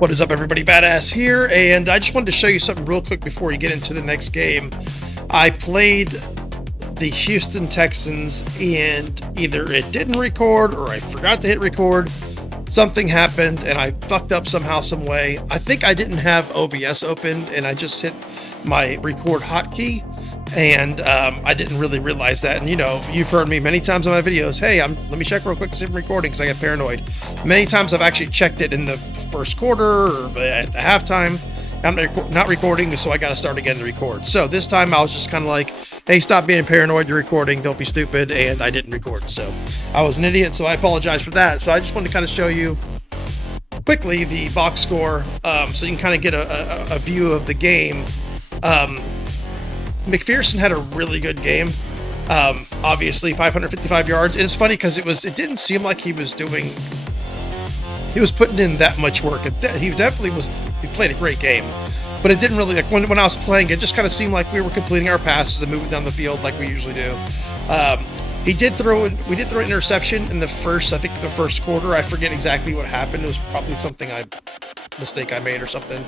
What is up, everybody? Badass here, and I just wanted to show you something real quick before you get into the next game. I played the Houston Texans, and either it didn't record or I forgot to hit record. Something happened, and I fucked up somehow, some way. I think I didn't have OBS opened, and I just hit my record hotkey, and I didn't really realize that. And you know, you've heard me many times in my videos, hey, let me check real quick to see if I'm recording, because I get paranoid. Many times I've actually checked it in the first quarter or at the halftime. I'm not recording, so I got to start again to record. So this time I was just kind of like, hey, stop being paranoid, you're recording, don't be stupid, and I didn't record. So I was an idiot, so I apologize for that. So I just wanted to kind of show you quickly the box score, so you can kind of get a view of the game. McPherson had a really good game. Obviously 555 yards. And it's funny because it didn't seem like he was putting in that much work. He played a great game, but it didn't really, like when I was playing, it just kind of seemed like we were completing our passes and moving down the field like we usually do. We did throw an interception in the first quarter. I forget exactly what happened. It was probably mistake I made or something.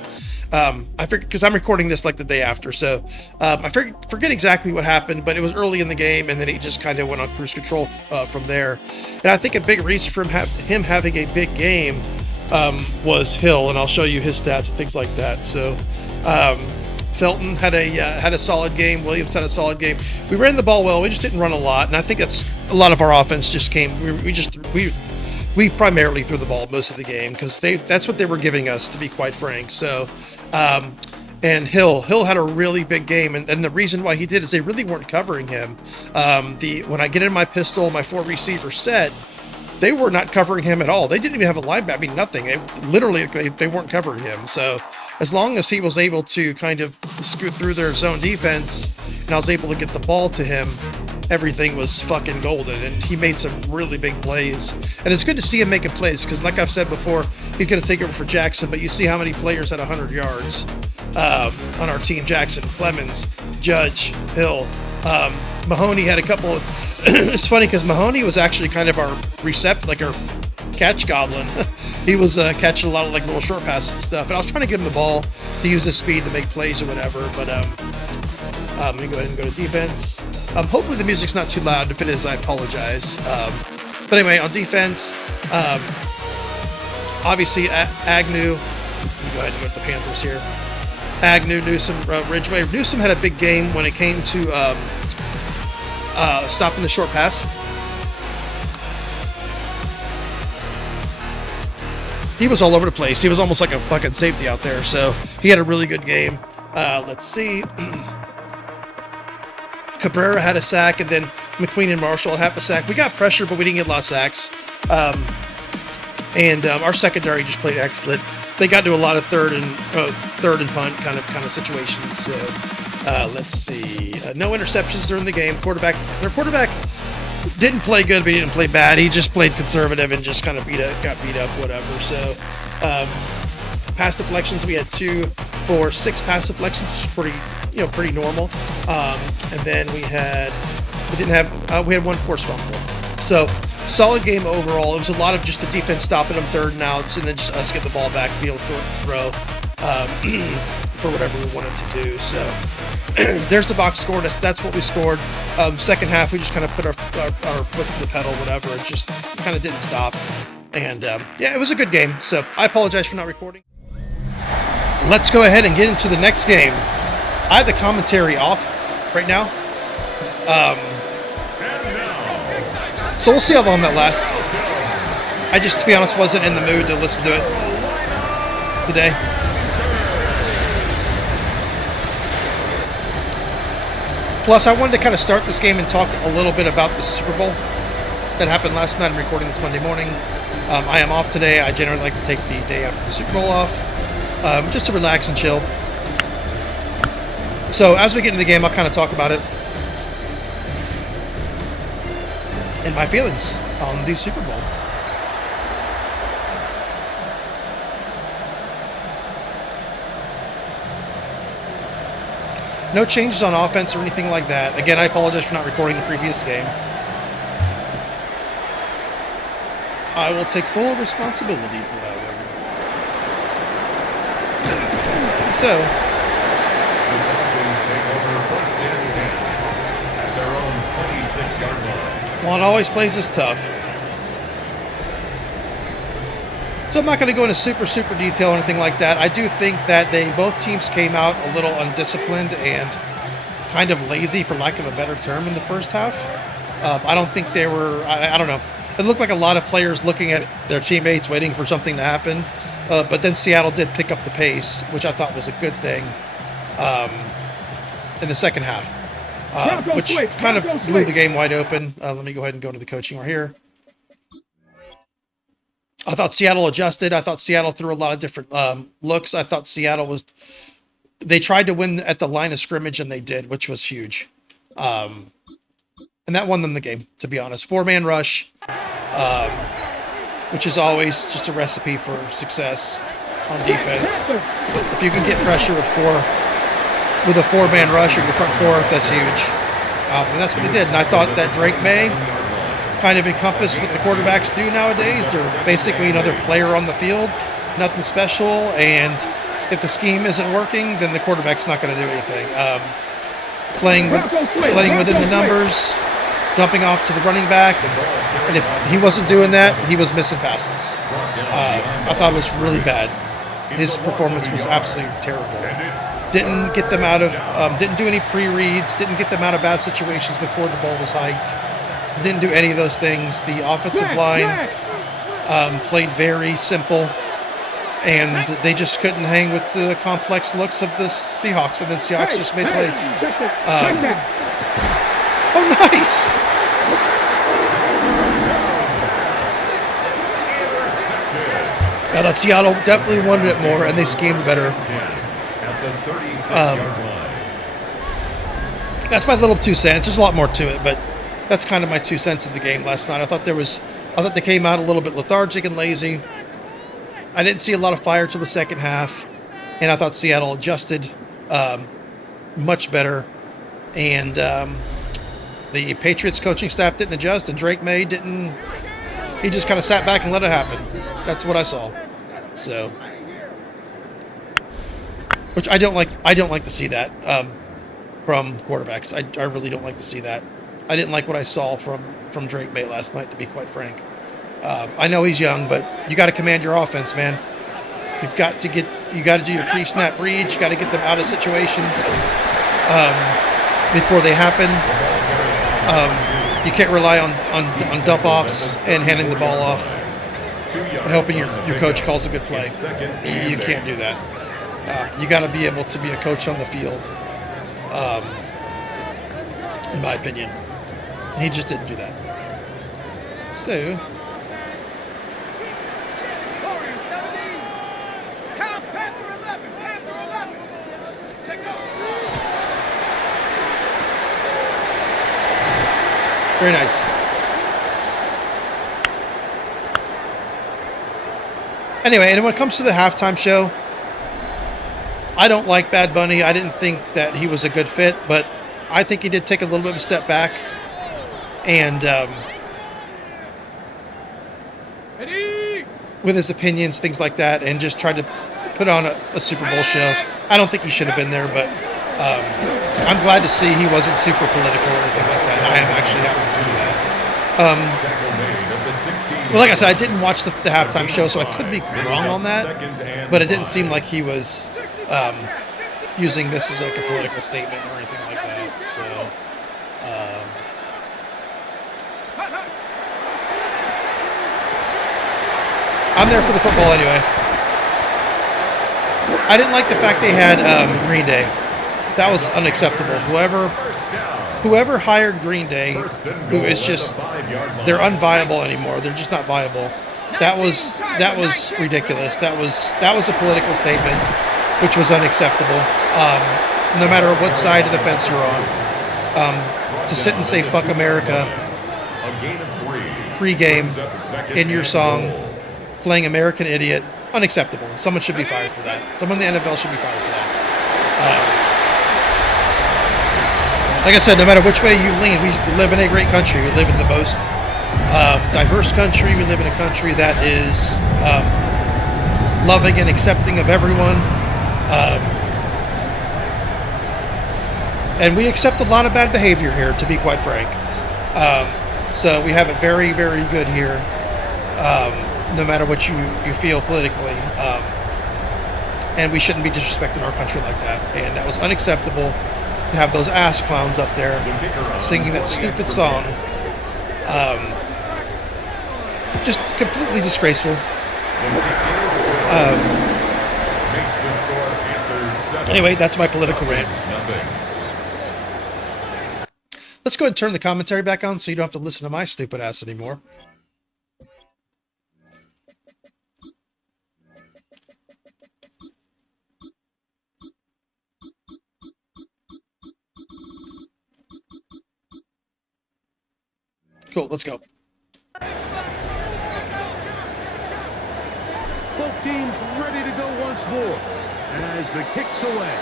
I forget, because I'm recording this like the day after, so I forget exactly what happened, but it was early in the game, and then he just kind of went on cruise control from there. And I think a big reason for him having a big game was Hill, and I'll show you his stats and things like that. So Felton had a solid game. Williams had a solid game. We ran the ball well. We just didn't run a lot, and I think that's a lot of our offense just came. We primarily threw the ball most of the game because that's what they were giving us, to be quite frank. So, and Hill had a really big game, and the reason why he did is they really weren't covering him. When I get in my pistol, my 4-receiver set, they were not covering him at all. They didn't even have a linebacker. I mean, nothing. They weren't covering him. So as long as he was able to kind of scoot through their zone defense, and I was able to get the ball to him, everything was fucking golden, and he made some really big plays. And it's good to see him making plays, because like I've said before, he's going to take over for Jackson, but you see how many players had 100 yards on our team. Jackson, Clemens, Judge, Hill. Mahoney had a couple of... It's funny because Mahoney was actually kind of our catch goblin. He was catching a lot of like little short passes and stuff, and I was trying to give him the ball to use his speed to make plays or whatever, but let me go ahead and go to defense. Hopefully the music's not too loud. If it is, I apologize. But anyway, on defense, obviously Agnew. Let me go ahead and go to the Panthers here. Agnew, Newsom, Ridgeway. Newsom had a big game when it came to stopping the short pass. He was all over the place. He was almost like a fucking safety out there. So he had a really good game. Let's see. Cabrera had a sack, and then McQueen and Marshall had half a sack. We got pressure, but we didn't get a lot of sacks. And our secondary just played excellent. They got to a lot of third and punt kind of situations. So let's see. No interceptions during the game. Their quarterback didn't play good, but he didn't play bad. He just played conservative and just kind of got beat up, whatever. So pass deflections, we had 2, 4, 6 pass deflections, which is pretty normal. And then we had one forced fumble. So solid game overall. It was a lot of just the defense stopping them third and outs, and then just us get the ball back, be able to throw for whatever we wanted to do. So there's the box score. That's what we scored. Second half, we just kind of put our foot to the pedal, whatever. It just kind of didn't stop. And yeah, it was a good game. So I apologize for not recording. Let's go ahead and get into the next game. I have the commentary off right now. So we'll see how long that lasts. I just, to be honest, wasn't in the mood to listen to it today. Plus, I wanted to kind of start this game and talk a little bit about the Super Bowl that happened last night. I'm recording this Monday morning. I am off today. I generally like to take the day after the Super Bowl off, just to relax and chill. So as we get into the game, I'll kind of talk about it and my feelings on the Super Bowl. No changes on offense or anything like that. Again, I apologize for not recording the previous game. I will take full responsibility for that one. So, The Falcons take over first and 10 at their own 26-yard line. Juan always plays us tough. So I'm not going to go into super detail or anything like that. I do think that both teams came out a little undisciplined and kind of lazy, for lack of a better term, in the first half. I don't think they were, I don't know. It looked like a lot of players looking at their teammates, waiting for something to happen. But then Seattle did pick up the pace, which I thought was a good thing in the second half, which kind of blew the game wide open. Let me go ahead and go to the coaching right here. I thought Seattle adjusted. I thought Seattle threw a lot of different looks. I thought Seattle they tried to win at the line of scrimmage, and they did, which was huge. And that won them the game, to be honest. 4-man rush, which is always just a recipe for success on defense. If you can get pressure with a 4-man rush or your front four, that's huge. And that's what they did. And I thought that Drake May kind of encompass what the quarterbacks do nowadays. They're basically another player on the field, nothing special, and if the scheme isn't working, then the quarterback's not going to do anything. Playing within the numbers, dumping off to the running back, and if he wasn't doing that, he was missing passes. I thought it was really bad. His performance was absolutely terrible. Didn't get them out of, didn't do any pre-reads, didn't get them out of bad situations before the ball was hiked. Didn't do any of those things. The offensive line played very simple, and they just couldn't hang with the complex looks of the Seahawks, and then Seahawks just made plays. Oh, nice! I thought Seattle definitely wanted it more, and they schemed better. That's my little 2 cents. There's a lot more to it, but that's kind of my 2 cents of the game last night. I thought they came out a little bit lethargic and lazy. I didn't see a lot of fire till the second half, and I thought Seattle adjusted much better. And the Patriots coaching staff didn't adjust, and Drake May didn't. He just kind of sat back and let it happen. That's what I saw. So, which I don't like. I don't like to see that from quarterbacks. I really don't like to see that. I didn't like what I saw from Drake May last night, to be quite frank. I know he's young, but you got to command your offense, man. You got to do your pre-snap reads. You got to get them out of situations before they happen. You can't rely on dump offs and handing the ball off and hoping your coach calls a good play. You can't do that. You got to be able to be a coach on the field, in my opinion. And he just didn't do that. So. Very nice. Anyway, and when it comes to the halftime show, I don't like Bad Bunny. I didn't think that he was a good fit, but I think he did take a little bit of a step back. And with his opinions, things like that, and just tried to put on a Super Bowl show. I don't think he should have been there, but I'm glad to see he wasn't super political or anything like that. I am actually happy to see that. Well, like I said, I didn't watch the halftime show, so I could be wrong on that, but it didn't seem like he was using this as like a political statement or anything like that. So, I'm there for the football anyway. I didn't like the fact they had Green Day. That was unacceptable. Whoever hired Green Day, who is just, they're unviable anymore. They're just not viable. That was ridiculous. That was a political statement, which was unacceptable. No matter what side of the fence you're on, to sit and say "fuck America" pre-game in your song, playing "American Idiot," unacceptable. Someone should be fired for that. Someone in the NFL should be fired for that. Like I said, no matter which way you lean, we live in a great country. We live in the most diverse country. We live in a country that is loving and accepting of everyone. And we accept a lot of bad behavior here, to be quite frank. So we have it very, very good here, no matter what you feel politically. And we shouldn't be disrespecting our country like that. And that was unacceptable to have those ass clowns up there singing that stupid song. Just completely disgraceful. Anyway, that's my political rant. Let's go ahead and turn the commentary back on so you don't have to listen to my stupid ass anymore. Cool, let's go. Both teams ready to go once more as the kick's away.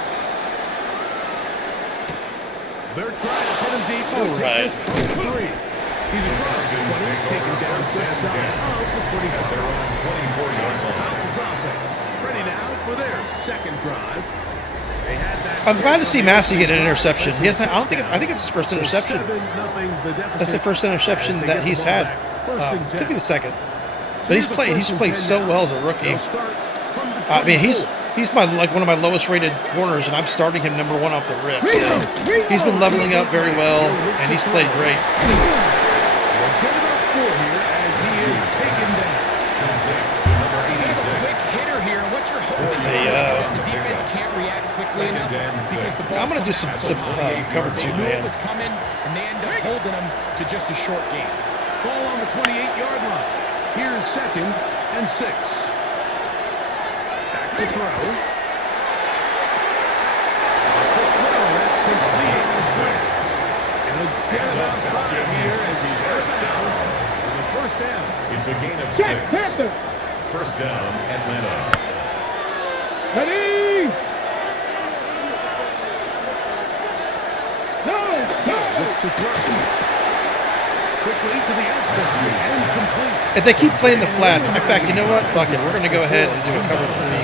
They're trying to put him deep. All right. Three. He's across the 20, taken down just shy of the 25. Falcons offense ready now for their second drive. They had that. I'm glad to see Massey get an interception. He has. I think it's his first interception. That's the first interception that he's had. Could be the second. But he's played so well as a rookie. I mean, he's one of my lowest rated corners, and I'm starting him #1 off the rip. So he's been leveling up very well, and he's played great. Let's see. The defense can't react quickly enough because the I'm gonna do some cover 2, man. was coming, and they end up holding them to just a short game. Ball on the 28-yard line. Here's 2nd and 6. Back to throw. That's complete. And he'll get about 5 here as he's out of bounds for the first down. It's a gain of 6. First down, Atlanta. Ready? No! Look to throw. Quickly to the outside and complete. If they keep playing the flats, in fact, you know what? Fuck it. We're going to go ahead and do a cover 3.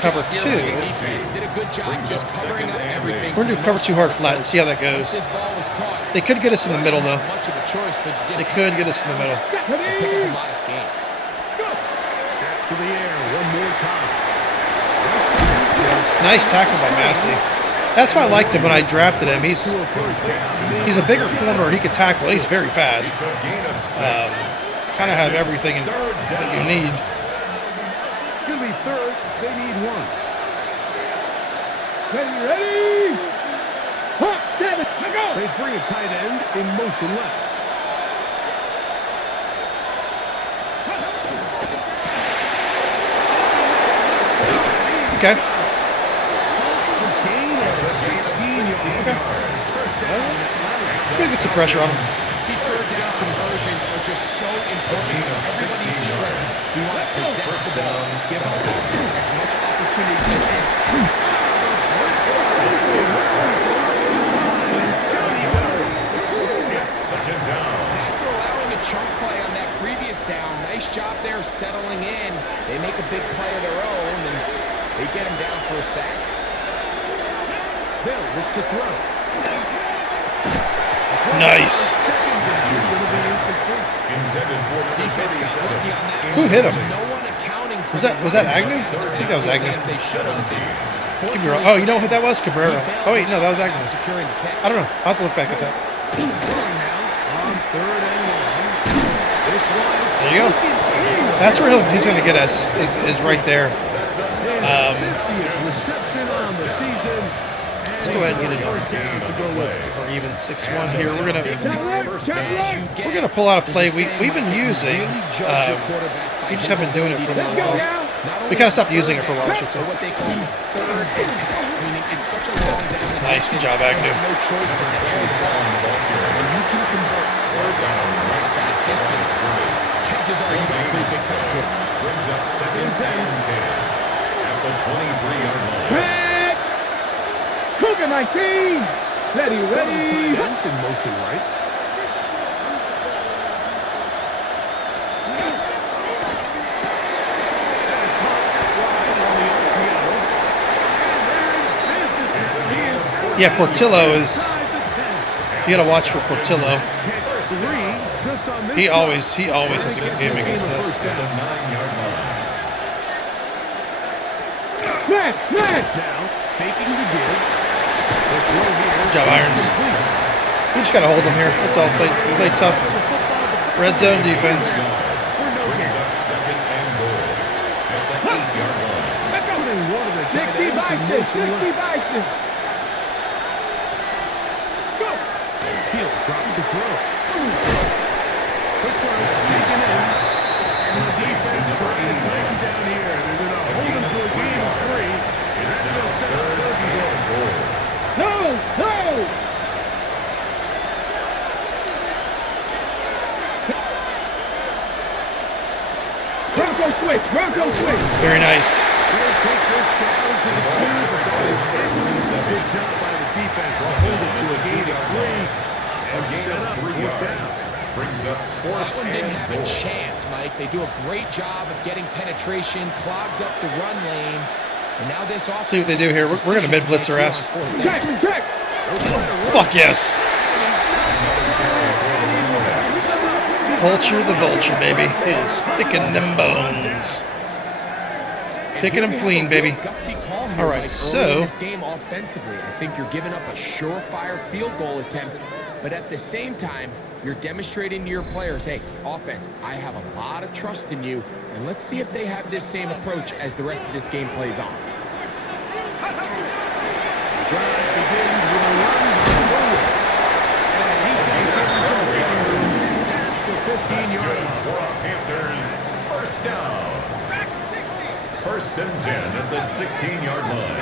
Cover 2. Defense did a good job just covering up everything. We're going to do cover 2 hard flat and see how that goes. This ball was caught. They could get us in the middle, though. Much of a choice, but you They just could get us in the middle. pick up a modest game. Back to the air one more time. Nice tackle by Massey. That's why I liked him when I drafted him. He's a bigger corner and he can tackle. He's very fast. Kind of have everything that you need. It's going to be 3rd. They need 1. Ready? They bring a tight end in motion left. Okay. Let's go get some pressure on him. These third down conversions are just so important. Everybody stresses we want to possess the ball, give our offense as much opportunity as we can. Second down. After allowing a chunk play on that previous down, nice job there settling in. They make a big play of their own, and they get him down for a sack. They'll look to throw. Nice. Defense got lucky on that. Who hit him? No one accounting for Was that Agnew? I think that was Agnew. as they should have. Could be wrong. Oh, you know who that was? Cabrera. Oh wait, no, that was Agnew. Securing the catch. I don't know. I'll have to look back at that. On 3rd and 1. This one is There you go. That's where he's going to get us. Is right there. his 50th reception on the season. Let's go ahead and get it First down to go with. Or even 6-1 here. We're gonna pull out a play we've been using. We just haven't been doing it for a little while. We kind of stopped using it for a while, I should say. What they call third and pass, meaning it's such a long down. Nice, good job, Agnew. No choice but to air the ball. When you can convert third downs at that distance, chances are you got a pretty big time. Brings up 2nd and 10 at the 23-yard line. Cougar 19. Ready. Tight ends in motion right. That is caught wide on the RPO. And they're in business. He is out Yeah, Portillo is. You gotta watch for Portillo. He always has a good game against us. Now, faking the give. Good job, Irons. We just gotta hold them here. That's all. Play tough. Red zone defense. He'll drop the throw. Quick throw, taken in. And the defense trying to take him down here. They're going to hold him to a gain of 3. It's still set up third and goal. No! Bronco switch! Very nice. We'll take this down to the 2, but that is excellent. Good job by the defense to hold it to a gain of 3 and set up 4th down. Brings up 4th That one didn't have and a goal. chance, Mike. They do a great job of getting penetration, clogged up the run lanes, and now this offense. See what they do here. We're gonna mid blitz their ass. Fuck yes. Vulture the vulture, baby. He is picking them bones. Picking them clean, baby. All right, so in this game offensively, I think you're giving up a surefire field goal attempt, but at the same time, you're demonstrating to your players, hey, offense, I have a lot of trust in you, and let's see if they have this same approach as the rest of this game plays on. Drive begins with a run forward. And he's going to give him some breathing room past the 15-yard line. For Panthers, first down. 1st and 10 at the 16-yard line.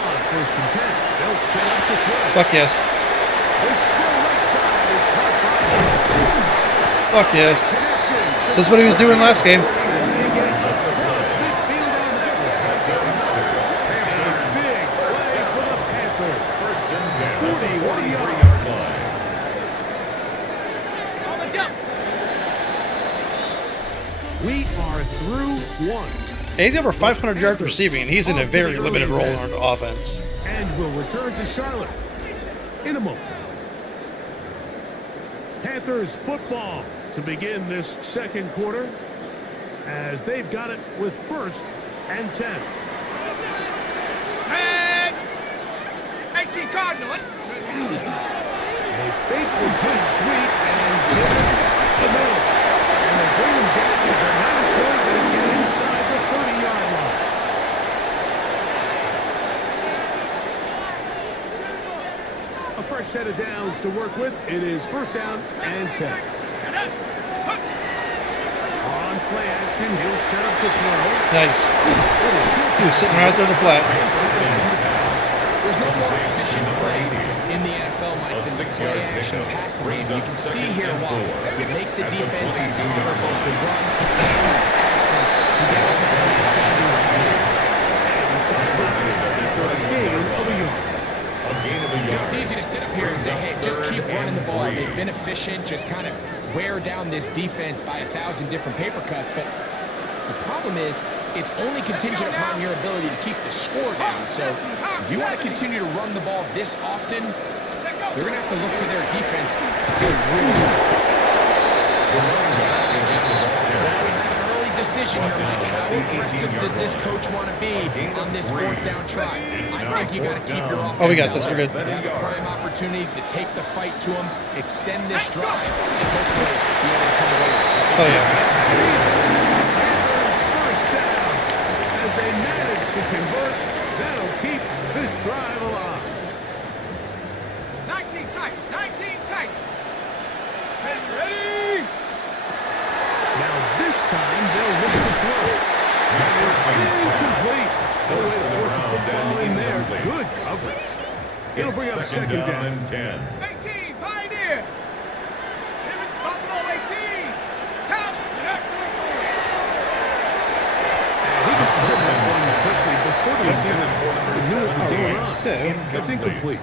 On 1st and 10, they'll set up to throw. fuck yes. This throw right side is caught by Fuck yes. connection. That's what he was doing last game. As they get to the cross midfield on that one. And a big play for the Panthers. 1st and 10 at the 41 43-yard line. We are through 1. And he's over 500 yards receiving, and he's in a very limited role on the offense. And we'll return to Charlotte in a moment. Panthers football to begin this second quarter as they've got it with 1st and 10. Set! 18 Cardinal. A faithful jet sweep and give it the middle. And they bring him down, but not until they get inside the 30-yard line. A fresh set of downs to work with. It is 1st down and 10. On play action, he'll set up to throw. Nice. He was sitting right there in the flat. There's no more efficient play in the NFL, Mike, than the play action passing game. You can see here why you make the defense have to cover both the run and the pass. And he's able to put this guy to his time. For a gain of a yard. It's easy to sit up here and say, hey, just keep running the ball. They've been efficient, just kind of wear down this defense by 1,000 different paper cuts. But the problem is, it's only contingent upon your ability to keep the score down. So if you want to continue to run the ball this often, they're going to have to look to their defense to play really well. We have an early decision here, Mike. How aggressive does this coach want to be on this 4th down try? I think you got to keep your offense. Oh, we got this. We're good. They have a prime opportunity to take the fight to them, extend this drive, and hopefully be able to come away with it. Oh, yeah. First down. As they manage to convert, that'll keep this drive alive. 19 tight. 19 tight. Ready? Now this time they'll look to throw. Incomplete. No way to force the football in there. Good coverage. It'll bring up 2nd down. and 10. 18, Pioneer. Buffalo 18. Count. So, That's incomplete.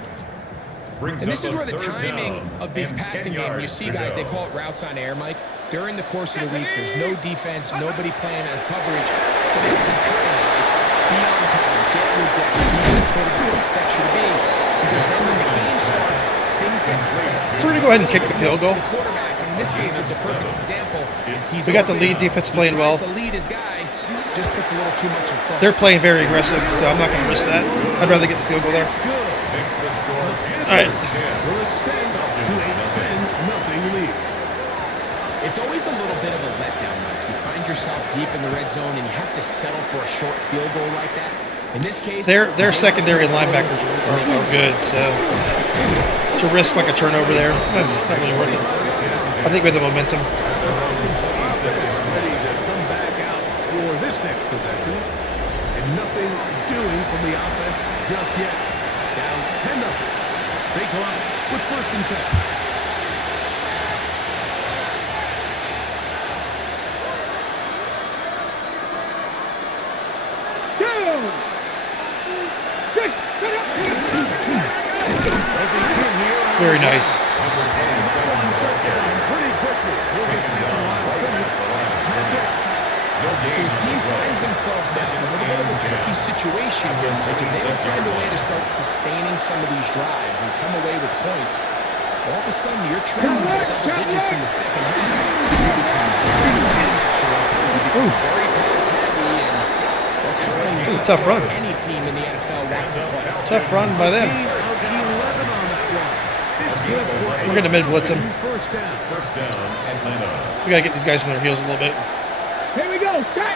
And this is where the timing of these passing games, you see guys, they call it routes on air, Mike. During the course of the week, there's no defense, nobody playing on coverage, but it's the timing. It's Be on time, get your deck, be where the quarterback expects you to be. Because then when the game starts, things get spread out. So we're gonna go ahead and kick the field goal. The quarterback, in this case, it's a perfect example. He's We got the open. lead defense He playing well. tries to lead his guy, just puts a little too much in front. They're playing very aggressive, so I'm not going to risk that. I'd rather get the field goal there. Makes the score. All right. Will extend to a 10-0 lead. It's always a little bit of a letdown, Mike. You find yourself deep in the red zone and you have to settle for a short field goal like that. In this case, Their secondary and linebackers are good, so to risk like a turnover there, it's not really worth it. I think we have the momentum. Ready to come back out for this next possession. And nothing doing from the offense just yet. Down 10-0. Stay calm with 1st and 10. Very nice. So his team finds themselves now in a little bit of a tricky situation here, Mike. If they don't find a way to start sustaining some of these drives and come away with points, all of a sudden you're trailing double digits in the second half. You become Oof. very pass heavy, and that's certainly Ooh, not tough where run. any team in the NFL wants to play. Tough run by them. We're going to mid-blitz them. First down. First down, Atlanta. We got to get these guys on their heels a little bit. Here we go. Start.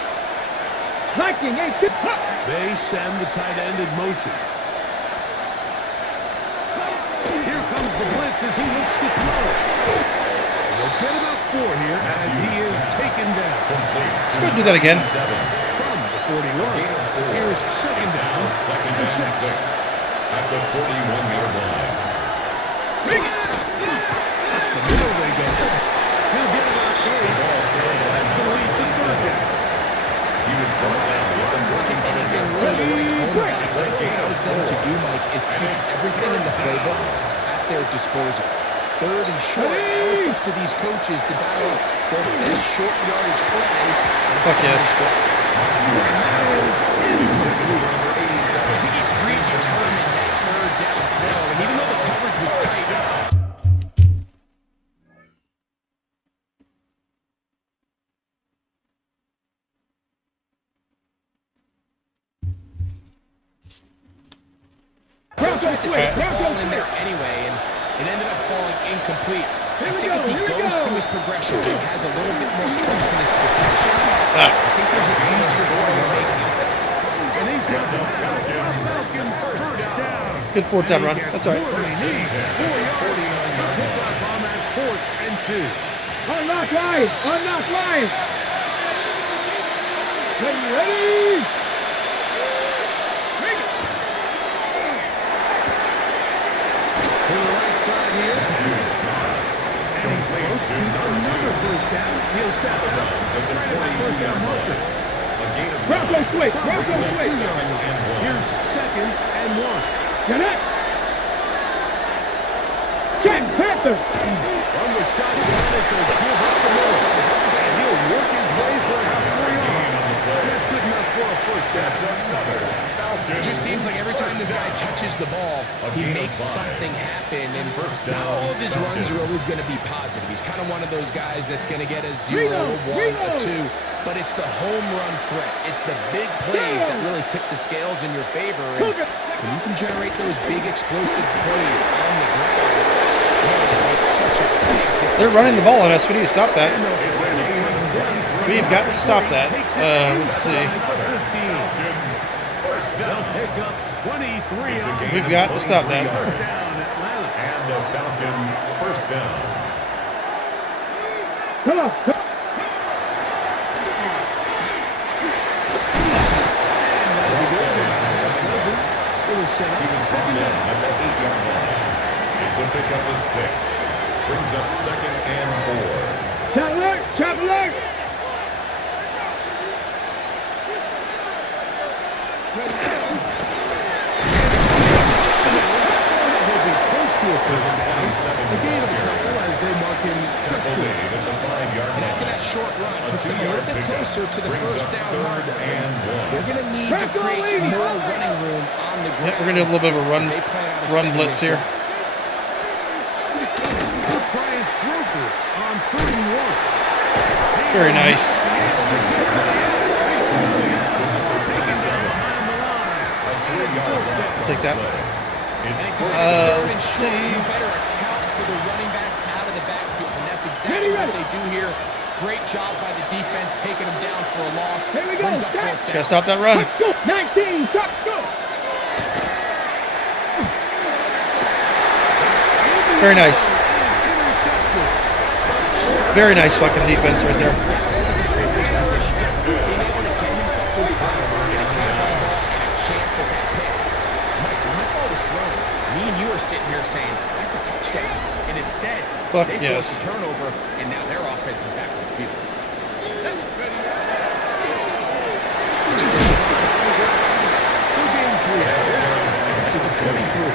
Viking. Hey, sit up. They send the tight end in motion. Here comes the blitz as he looks to throw. And they'll get about 4 here as he is taken down. Let's go ahead and do that again. From the 41. Here's second down. Second and 6 at the 41-yard line. The middle they go. He'll get about 8. That's going to lead to 3rd down. He was brought down with a Wasn't anything really to write home about. What it allows them to do, Mike, is keep everything in the playbook at their disposal. 3rd and short, now it's up to these coaches to dial up their best short yardage play. Fuck yes. He predetermined that 3rd down throw, and even though the coverage was tight, tried to fit the ball in there anyway, and it ended up falling incomplete. I think if he goes through his progression and has a little bit more trust in his protection, I think there's an easier throw to make out there. And he's got the Falcons first down. Good 4th down run. That's all right. He needs 4 yards. Pick up on that 4th and 2. Unlock line. Unlock line. Ready. To the right side here. And he's close to another first down. He'll step out. Right at the first down marker. Bronco switch. From Bronco the switch. 2-yard line. Here's 2nd and 1. Get it. Check. Panthers. From the shotgun, it's a give up the middle. And he'll work his way for about 4 yards. That's good enough for a first down. It just seems like every time this guy touches the ball, he makes something happen, and not all of his runs are always going to be positive. He's kind of one of those guys that's going to get a 0, a 1, a 2, but it's the home run threat. It's the big plays that really tip the scales in your favor, and when you can generate those big explosive plays on the ground, man, it makes such a big difference. They're running the ball on us. We need to stop that. We've got to stop that. Let's see. They'll pick up 23. We've got to stop that. First down, Atlanta. And the Falcon first down. Come on. It was set up. He was brought down at the 8-yard line. It's a pickup of 6. Brings up 2nd and 4. Chop alert. Chop alert. They'll be close to a first down. A gain of a couple as they mark him just Tackle short. made at the 5-yard And after line. that short run, puts them a little bit closer to the Brings first up down 3rd marker. and 1. They're going to need to create more running room on the ground. Yeah, we're gonna do a little bit of a run blitz here. Very nice. Take that. Let's see. You better account for the running back out of the backfield, and that's exactly what they do here. Great job by the defense taking them down for a loss. Here we go. Brings up 4th down. Gotta stop that run. Let's go. 19. Stop. Go. Very nice. Very nice fucking defense right there. Being able to get himself to a spot, get his hands on the ball, and have a chance at that pick. Mike, when that ball was thrown, me and you are sitting here saying, that's a touchdown. And instead, they forced a turnover, and now their offense is back on the field. That's good. To the 23.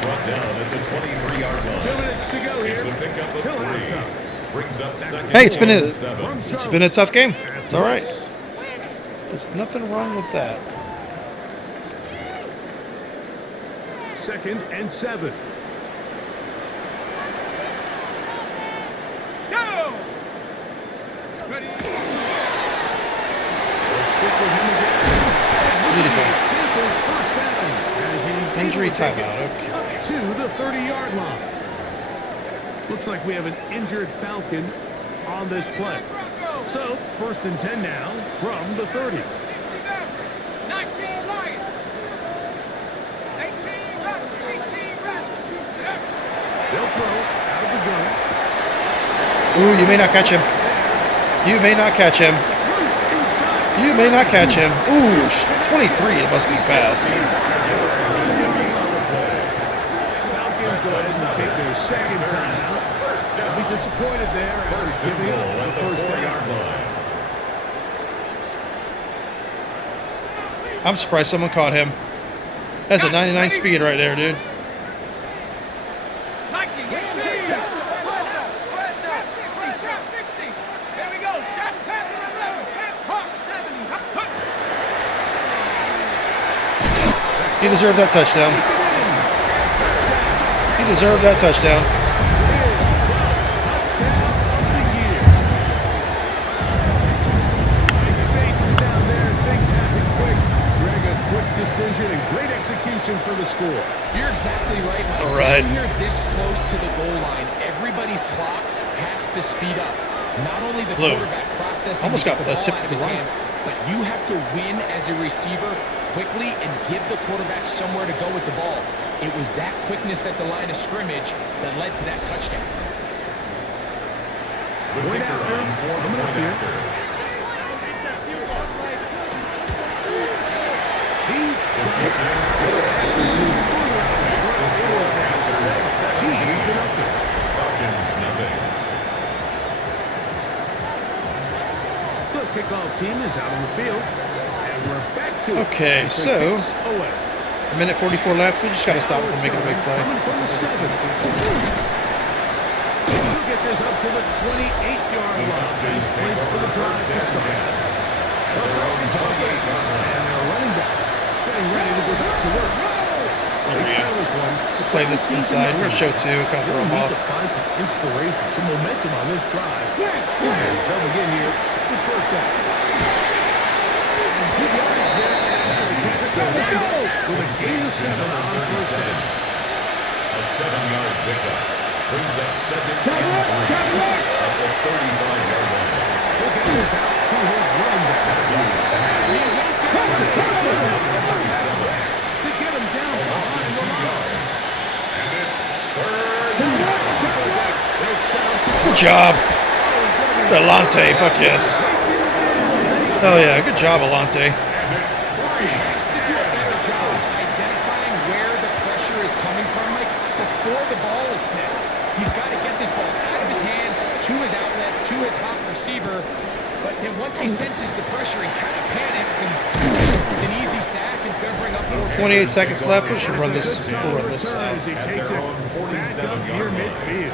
Brought down at the 23-yard line. 2 minutes to go here. It's a pickup of 3. Brings up 2nd Hey, it's been a tough game. It's all right. There's nothing wrong with that. 2nd and 7. Go! Ready? We'll stick with him again. Beautiful. Panthers first down as he's Injury able to take timeout. it Okay. to the 30-yard line. Looks like we have an injured Falcon on this play. So, 1st and 10 now from the 30. 19 Lion. 18 Red. 18 Red. They'll throw out of the gun. Ooh, you may not catch him. You may not catch him. You may not catch him. Ooh, 23. It must be fast. Falcons go ahead and take their 2nd timeout. They'll be disappointed there after giving up the first down. I'm surprised someone caught him. That's a 99 speed right there, dude. Nike, 18. Trap 60. Trap 60. Here we go. Shot 10 11. Hawk 7. He deserved that touchdown. He deserved that touchdown. Decision and great execution for the score. You're exactly right, Mike. All right. When you're this close to the goal line, everybody's clock has to speed up. Not only the Blue. quarterback processing Almost to got get the the ball tip out to of the his line. hand, but you have to win as a receiver quickly and give the quarterback somewhere to go with the ball. It was that quickness at the line of scrimmage that led to that touchdown. The kicker on for the point after. He's Falcons nothing. the kickoff team is out on the field, and we're back to it. Okay, As the so kicks away. a minute 44 left. We just got to stop from making a big play. Coming from the 7. He'll get this up to the 28-yard line. He's placed for the drive to start. The Falcons offense, and their running back getting ready to go back to work. They trail this one. Play this inside. We're going to show 2. Kind of throw They'll him need off. to find some inspiration, some momentum on this drive. As they'll begin here with first down. And good yardage there after the catch at the line with a gain of 7 on first down. A 7-yard pickup. Brings up 2nd and 3 at the 35-yard line. He'll get this out to his running back. To get him down behind the line. And it's 3rd down. They'll set up to Good job. Alante. Fuck yes. Oh, yeah. Good job, Alante. He has to do a better job identifying where the pressure is coming from, Mike, before the ball is snapped. He's got to get this ball out of his hand, to his outlet, to his hot receiver. But then once he senses the pressure, he kind of panics, and it's an easy sack, and it's going to bring up 28 seconds left. We should run this. We'll run this side. as he At takes their it own back up 47-yard near line. midfield.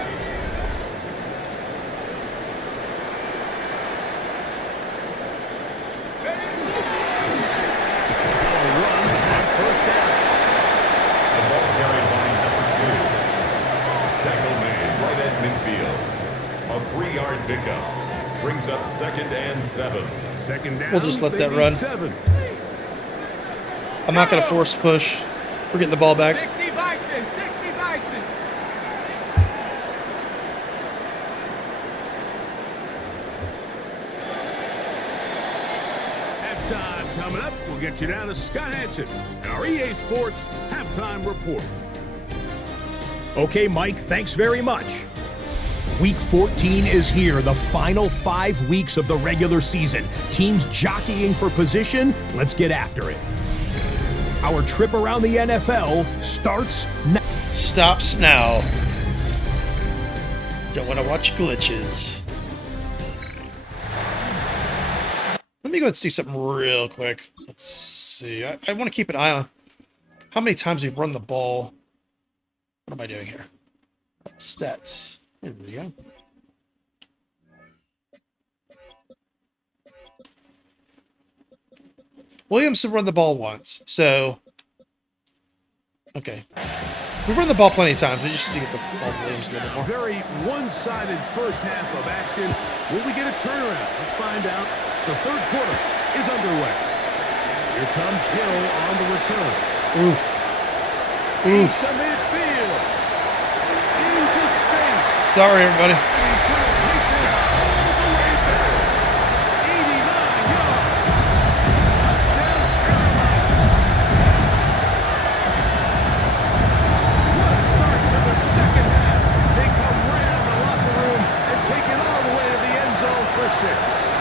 a 3-yard pickup. Brings up 2nd and 7. Second down. We'll just let they that need run. 7. I'm not going to force push. We're getting the ball back. 60 Bison, 60 Bison. Halftime coming up. We'll get you down to Scott Hansen and our EA Sports Halftime Report. Okay, Mike, thanks very much. Week 14 is here, the final 5 weeks of the regular season. Teams jockeying for position. Let's get after it. Our trip around the NFL starts now. Stops now. Don't want to watch glitches. Let me go and see something real quick. Let's see. I want to keep an eye on how many times we've run the ball. What am I doing here? Stats. There we go. Williamson run the ball once, so okay. We've run the ball plenty of times. We just need to get the ball to Williams a little bit more. Very one-sided first half of action. Will we get a turnaround? Let's find out. The third quarter is underway. Here comes Hill on the return. Oof. Oof. To midfield. Into space. Sorry, everybody. He's going to take this all the way back. 89 yards. Touchdown, Carolina. What a start to the second half. They come right out of the locker room and take it all the way to the end zone for 6.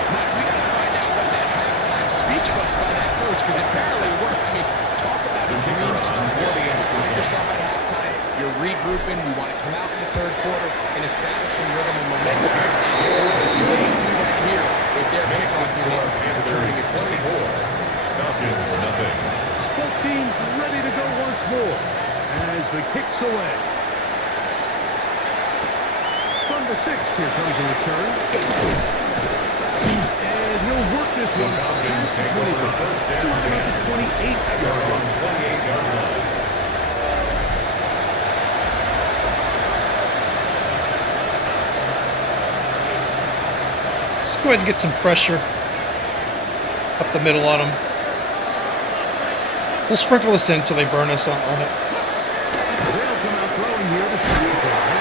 Mike, we got to find out what that halftime speech was by that coach, because apparently it worked. I mean, talk about a dream start. You find yourself at halftime, you're regrouping, we want to come out in the third quarter and establishing rhythm and momentum. And you really do that here with their kickoff unit returning it for 6. Falcons, nothing. Both teams ready to go once more as the kick's away. From the 6, here comes a return. And he'll work this one past the 25 to about the 28-yard line. 28-yard line. Let's go ahead and get some pressure up the middle on them. We'll sprinkle this in until they burn us on it. They'll come out throwing here to start the drive.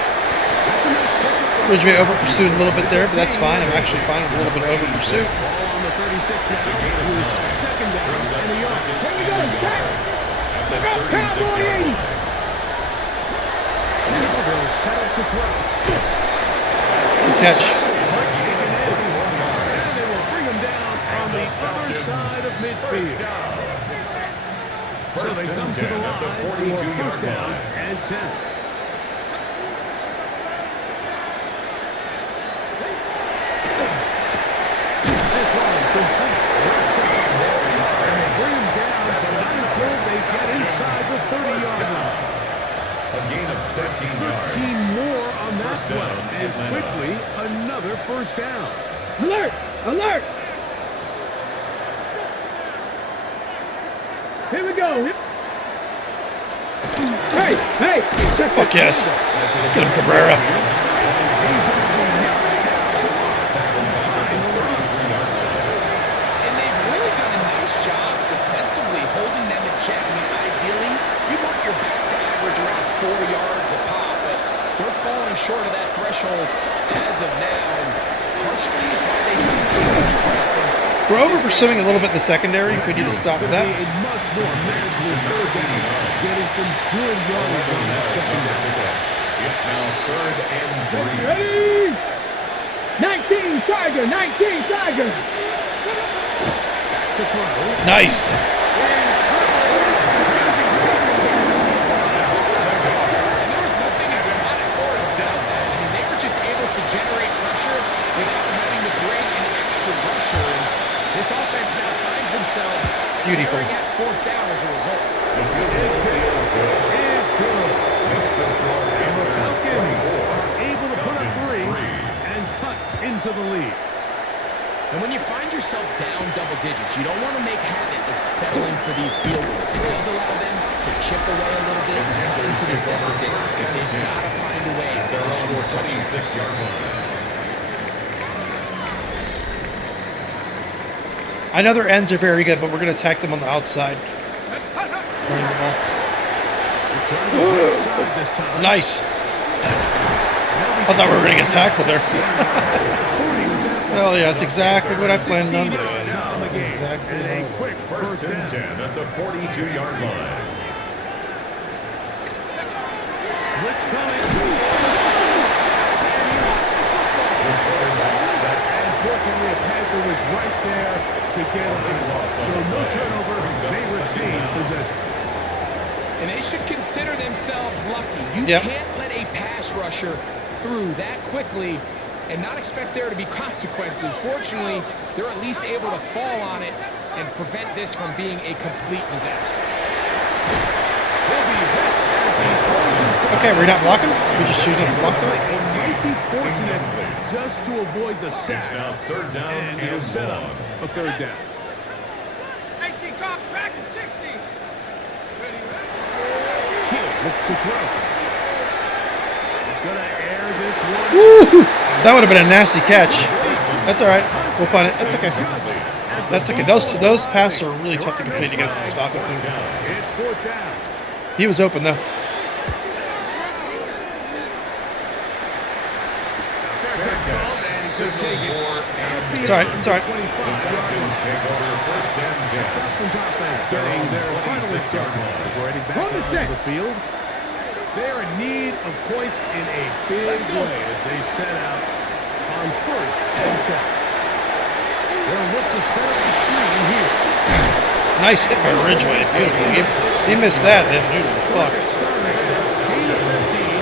That's a nice pickup. Ridge may over pursued a little bit there, but that's fine. I'm actually fine with a little bit of over pursuit. Ball on the 36 now. Here's second down and a yard. Here we go, Jack. At the Go, 36-yard Cowboy 80. line. Now they'll set up to throw. Good catch. Taken in. And they will bring him down on the other side of midfield. So First they and come to 10 the at the line for 42-yard first down line. and 10. This one complete. Right side. And they bring him down, but not until they get inside the 30-yard line. A gain of 13 yards. 13 more on that First down, play. And Atlanta. quickly, another first down. Alert! Alert! Here we go. Hey! Hey! Fuck yes. Get him, Cabrera. And they've really done a nice job defensively holding them in check. I mean, ideally, you want your back to average around 4 yards a pop, but they're falling short of that threshold as of now. And partially, it's why they need to We're over pursuing a little bit in the secondary. We need to stop with that. A much more manageable third down. Getting some good yardage on that second down. It's now 3rd and 3. Ready! 19 Tiger! 19 Tiger! To throw. Nice. There was nothing exotic or about that. I mean, they were just able to generate pressure without having to bring an extra rusher. And this offense now finds themselves Beautiful. staring at 4th down as a result. The field goal is good. Is good. Makes the score And the Falcons 34. are able to put up Falcons 3 3. and cut into the lead. And when you find yourself down double digits, you don't want to make habit of settling for these field goals. It does allow them to chip away a little bit and cut into this deficit. But they've got to find a way to score touchdowns. 26-yard line. I know their ends are very good, but we're going to attack them on the outside. Running the ball. Nice. I thought we were going to get tackled there. Well, yeah, that's exactly what I planned on doing. Exactly. And a quick first and 10 at the 42-yard line. Blitz coming. Unfortunately, a Panther was right there to get him. So no turnover. They retain possession. And they should consider themselves lucky. You can't let a pass rusher through that quickly and not expect there to be consequences. Fortunately, they're at least able to fall on it and prevent this from being a complete disaster. Okay, we're not blocking? We just choose not to block them? It might be fortunate just to avoid the sack. It's now third down And it'll set up a third down. 18, cop, tracking 60. He'll look to throw. He's going to air this one. Woo! That would have been a nasty catch. That's all right. We'll punt it. That's okay. That's okay. Those passes are really tough to complete against this Falcons team. It's fourth down. He was open, though. It's all right. It's all right. Falcons take over first and 10. Falcons offense getting their final instruction. Heading back onto the field. They're in need of points in a big way as they set out on first and 10. They'll look to set up the screen here. Nice hit by Ridgeway. Beautiful. They missed that, then we were fucked. Gain of 15.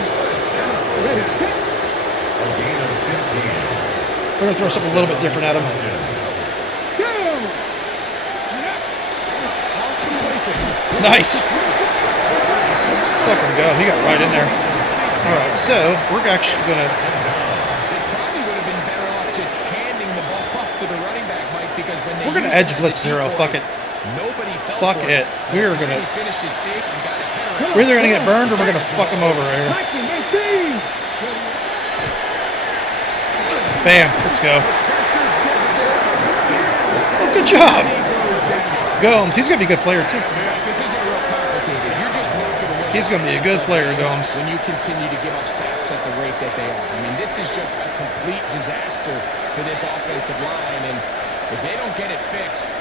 A gain of 15. We're going to throw something a little bit different at him. Nice. Let's fucking go. He got right in there. All right, so we're actually going to... Probably would have been better off just handing the ball off to the running back, Mike, because when they We're going to edge blitz zero. Fuck it. Nobody fell Fuck for it. We are going to... He finished his fake and got his head around. We're either going to get burned or we're going to fuck him over right here. Bam. Let's go. Oh, good job. Gomes. He's going to be a good player, too. This isn't real complicated. You're just not going to win. He's going to be a good player, Gomes. When you continue to give up sacks at the rate that they are. I mean, this is just a complete disaster for this offensive line. And if they don't get it fixed,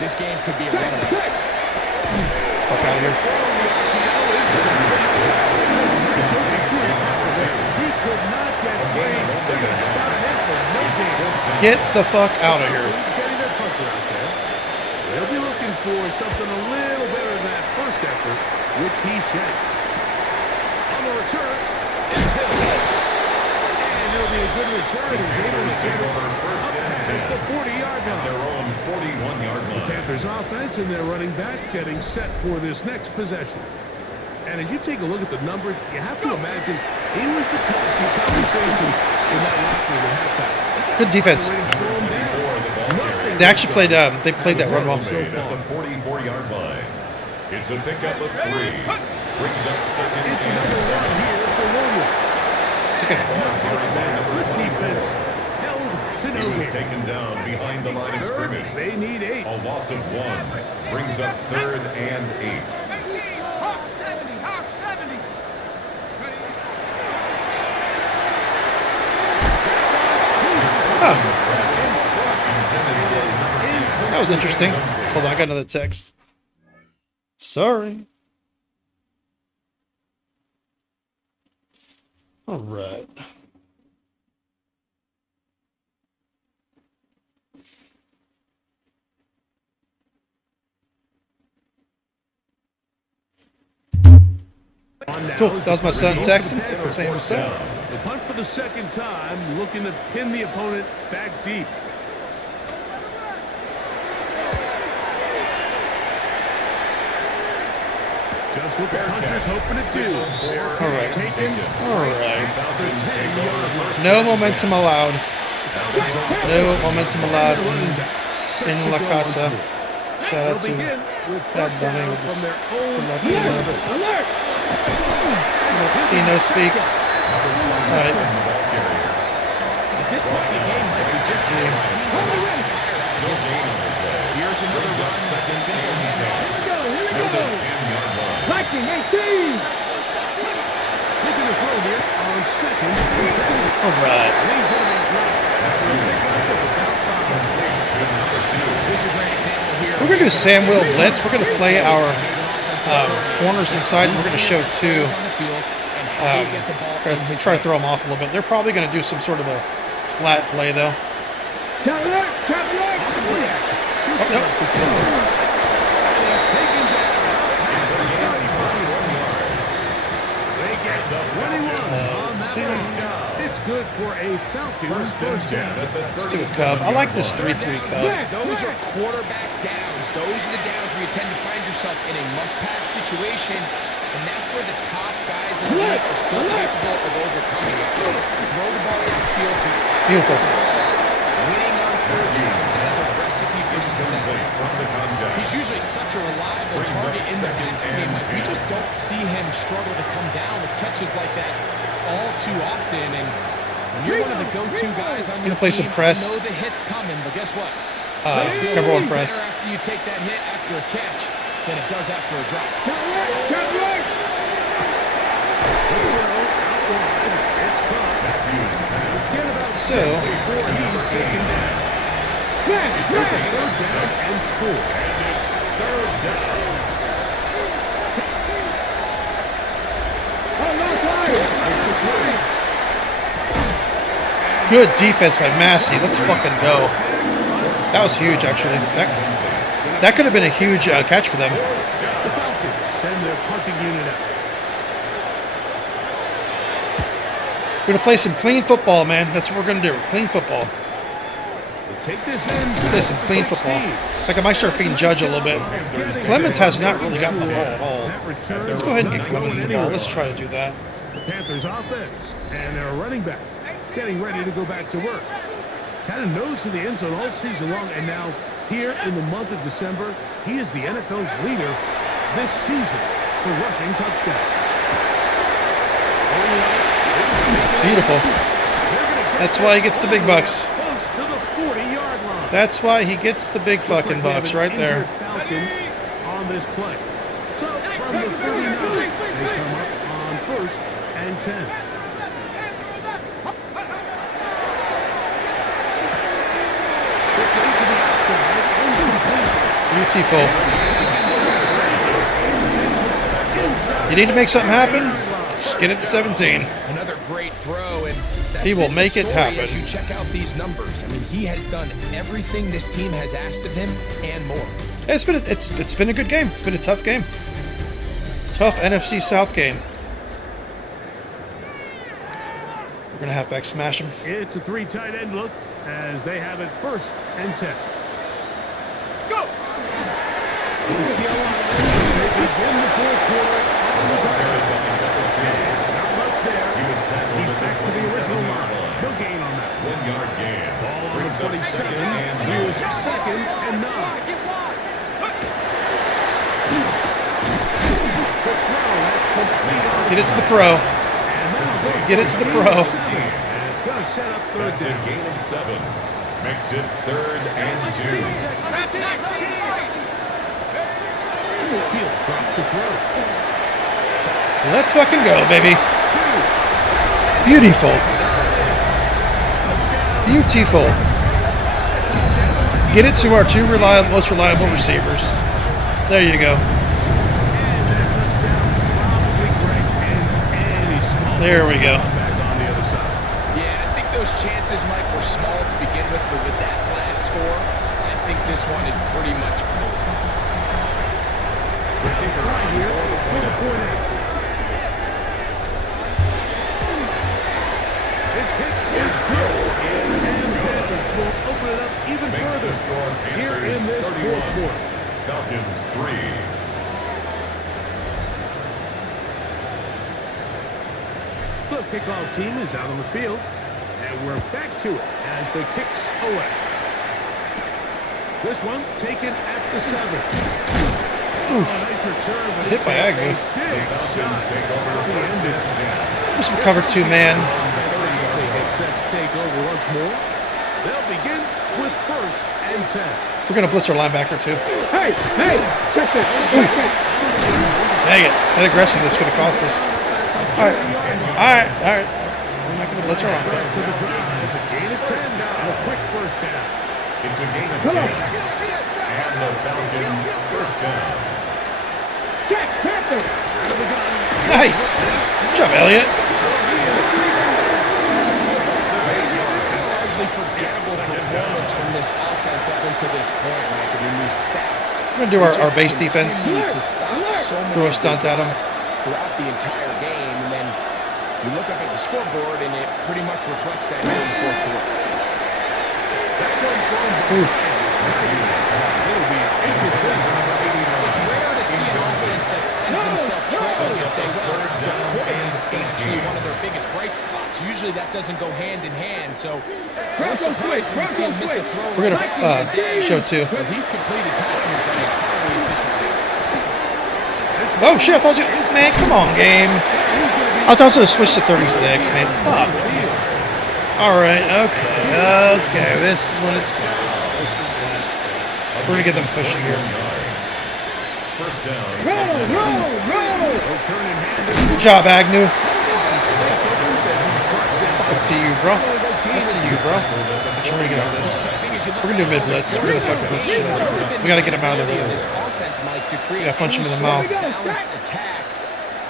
this game could be a runaway. Fuck out of here. He could not get free. They're going to stop him for no gain. Get the fuck out of here. He's getting their puncher out there. They'll be looking for something a little better than that first effort, which he shanked. On the return, it's Hill. And it'll be a good return. He's able to get over first and 10. It's the 40-yard line. Their own 41-yard line. The Panthers offense and their running back getting set for this next possession. And as you take a look at the numbers, you have to imagine he was the topic of conversation in that locker room at halftime. Good defense. Ready to slow him down. They actually played. They played that run well. At the 44-yard line. It's a pickup of 3. Brings up second and It's another run 7. here for Williams. It's okay. It's there. Good defense. Held to no He was gain. taken down behind the line of scrimmage. They need 8. A loss of 1. Brings up third and 8. 18, Hawk 70, Hawk 70. That was interesting. Hold on, I got another text. Sorry. All right. Cool. That was my son texting. Saying what's up. The punt for the second time, looking to pin the opponent back deep. Just what the Hunters hoping to do. All right. Taken. All right. The 10-yard line. No momentum allowed. No momentum allowed in La Casa. Shout out to They'll begin with Bad first Bunny down with from his their own Alert! Latino speak. All right. At this point in the game, Mike, we just haven't seen a lot of fire on this offense. Here's another Brings up run. second Simple and handoff. Here we Near the go. 10-yard line. Liking 18. Making a throw here on second. All right. And he's going to be dropped. To number 2. This is a great example here. We're going to do Sam Will blitz. We're going to play our corners inside, and we're going to show two. Try to throw them off a little bit. They're probably going to do some sort of a flat play, though. Shot right. Shot right. Oh, nope. It's good for a Falcons first down. Let's do a cub. I like this 3-3 cub. Those are quarterback downs. Those are the downs where you tend to find yourself in a must-pass situation, and that's where the top guys in the league are still capable of overcoming it. So throw the ball downfield. Beautiful. Winning on third downs, that is a recipe for success. He's usually such a reliable target in the passing game. Like, we just don't see him struggle to come down with catches like that all too often. And when you're one of the go-to guys on your Gonna play team, some press. you know the hit's coming, but guess what? Cover one press. Better after you take that hit after a catch than it does after a drop. Shot right. Shot right. So, good defense by Massey. Let's fucking go. That was huge, actually. That could have been a huge catch for them. The Falcons send their punting unit out. We're going to play some clean football, man. That's what we're going to do. Clean football. They take this in. This and clean football. Like, I might start feeding Judge a little bit. Clemens has not really gotten the ball at all. Let's go ahead and get Clemens the ball. Let's try to do that. The Panthers offense and their running back getting ready to go back to work. Had a nose to the end zone all season long, and now here in the month of December, he is the NFL's leader this season for rushing touchdowns. Beautiful. That's why he gets the big bucks. Close to the 40-yard line. That's why he gets the big fucking bucks right there. Falcon on this play. So from the 39, they come up on 1st and 10. Beautiful. You need to make something happen? Just get it to 17. Another great throw, and that's He will been the make it story happen. As you check out these numbers, I mean, he has done everything this team has asked of him and more. It's been a good game. It's been a tough game. Tough NFC South game. We're gonna halfback smash him. It's a 3 tight end look as they have it 1st and 10. Let's go. They begin the fourth quarter on the ground. Not much there. He's back to the original line. No gain on that. 1-yard gain. Ball on the 27. Here's 2nd and 9. The throw, that's complete on Get it to the pro. And now Get it to the pro. and it's going to set up 3rd That's a down. gain of 7. Makes it 3rd and 2. He'll drop to throw. Let's fucking go, baby. Beautiful. Beautiful. Get it to our two most reliable receivers. There you go. And that touchdown probably, Greg, ends any small There we go. back on the other side. Yeah, I think those chances, Mike, were small to begin with, but with that last score, I think this one is pretty much over. Try here for the point after. His kick is good. And the Panthers will open it up even Makes further the score here Panthers in this 31. fourth quarter. Falcons 3. The kickoff team is out on the field, and we're back to it as the kicks away. This one taken at the 7. Nice return, but Hit by Agnew. big Falcons shot. take over The 1st end of and 10. Here's some cover 2 man. They get set to take over once more. They'll begin with 1st and 10. We're going to blitz our linebacker, too. Hey, check it. Dang it. That aggressiveness is going to cost us. All right. We're not going to blitz our linebacker. To the drive. It's a gain of 10 and a quick first down. It's a gain of 10. And the Falcons first down. Jack Panther. Nice. Good job, Elliott. Largely forgettable performance from this offense up until this point, Mike. I mean, these sacks. We're going to do our base defense. To stop so many Throw a stunt at him. throughout the entire game, and then you look up at the scoreboard, and it pretty much reflects that here in the fourth quarter. Oof. It's rare to see an offense that finds themselves trailing and say, well, the quarterback's been actually one of their biggest bright spots. Usually that doesn't go hand in hand, so it's no surprise to see him miss a throw. We're going to show two. But he's completed passes at a highly efficient rate. Oh, shit. I thought you... Man, come on, game. I thought I was going to switch to 36, man. Fuck. All right. Okay. This is when it starts. We're going to get them pushing here. First down. Roll. Good job, Agnew. Let's see you, bro. Make sure we get out of this. We're going to do mid-blitz. We're going to fucking blitz shit out of them. We got to get him out of the way. We got to punch him in the mouth. Balanced attack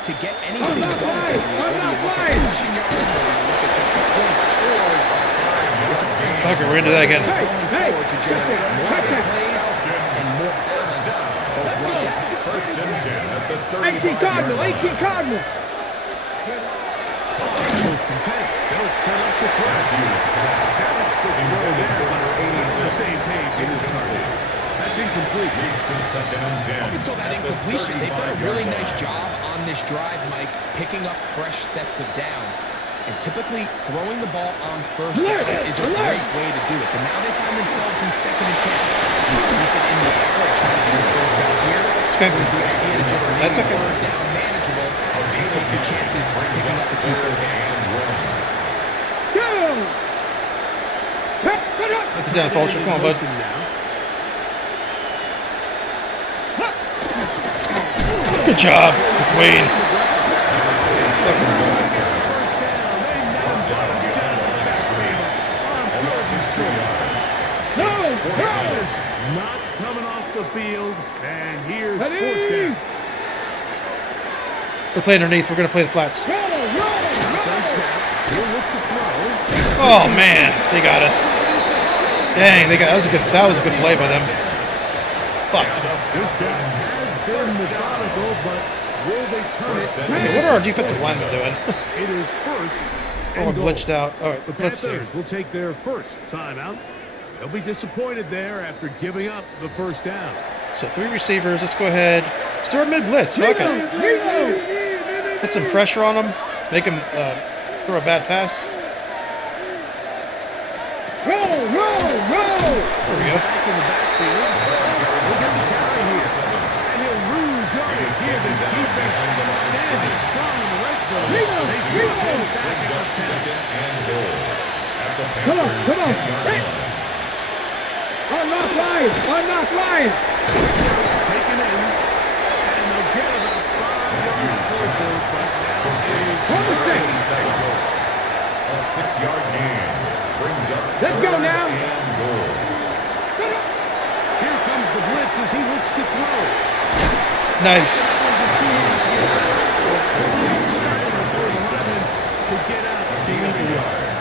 to get anything going. Whether you look at rushing yards or you look at just the points scored. Okay, we're going to do that again. Going forward to generate more plays and more yards, both running and pass. First and 10 at the 30. 18 Cardinal. They'll set up to throw. The same page in his target. That's incomplete. Leads to second and 10. Up until that incompletion, they've done a really nice job on this drive, Mike, picking up fresh sets of downs. And typically, throwing the ball on first down is a great way to do it. But now they find themselves in second and 10. You keep it in the air and try to get the first down here. It's okay. There's the idea to just make That's okay. third down manageable and take your chances picking up the key third down. It's down, Fulcher. Come on, bud. Good job, Wayne. Not coming off the field, and here's fourth down. We're playing underneath. We're going to play the flats. He'll look to throw. Oh man, they got us. Dang, they got that was a good play by them. Fuck. This drive has been methodical, but will they turn it? Okay, what are our defensive linemen doing? It is first. Oh, we're glitched out. All right, The let's see. Panthers will take their first timeout. They'll be disappointed there after giving up the first down. So 3 receivers. Let's go ahead. Let's do our mid blitz. Fuck it. Put some pressure on them. Make them throw a bad pass. Roll. There we go. Back in the backfield. He'll get the carry here. And he'll lose yards here. The defense standing strong in the red zone. They get it back Brings up up 10. second and goal. At the Come on. Panthers 10-yard line. I'm not lying. Taken in. And they'll get about 5 yards closer. But now it is A 6-yard gain. Brings up Let's go third now. and goal. Here comes the blitz as he looks to throw. Nice. Just 2 yards here. Starting at 47 to get out to the yard.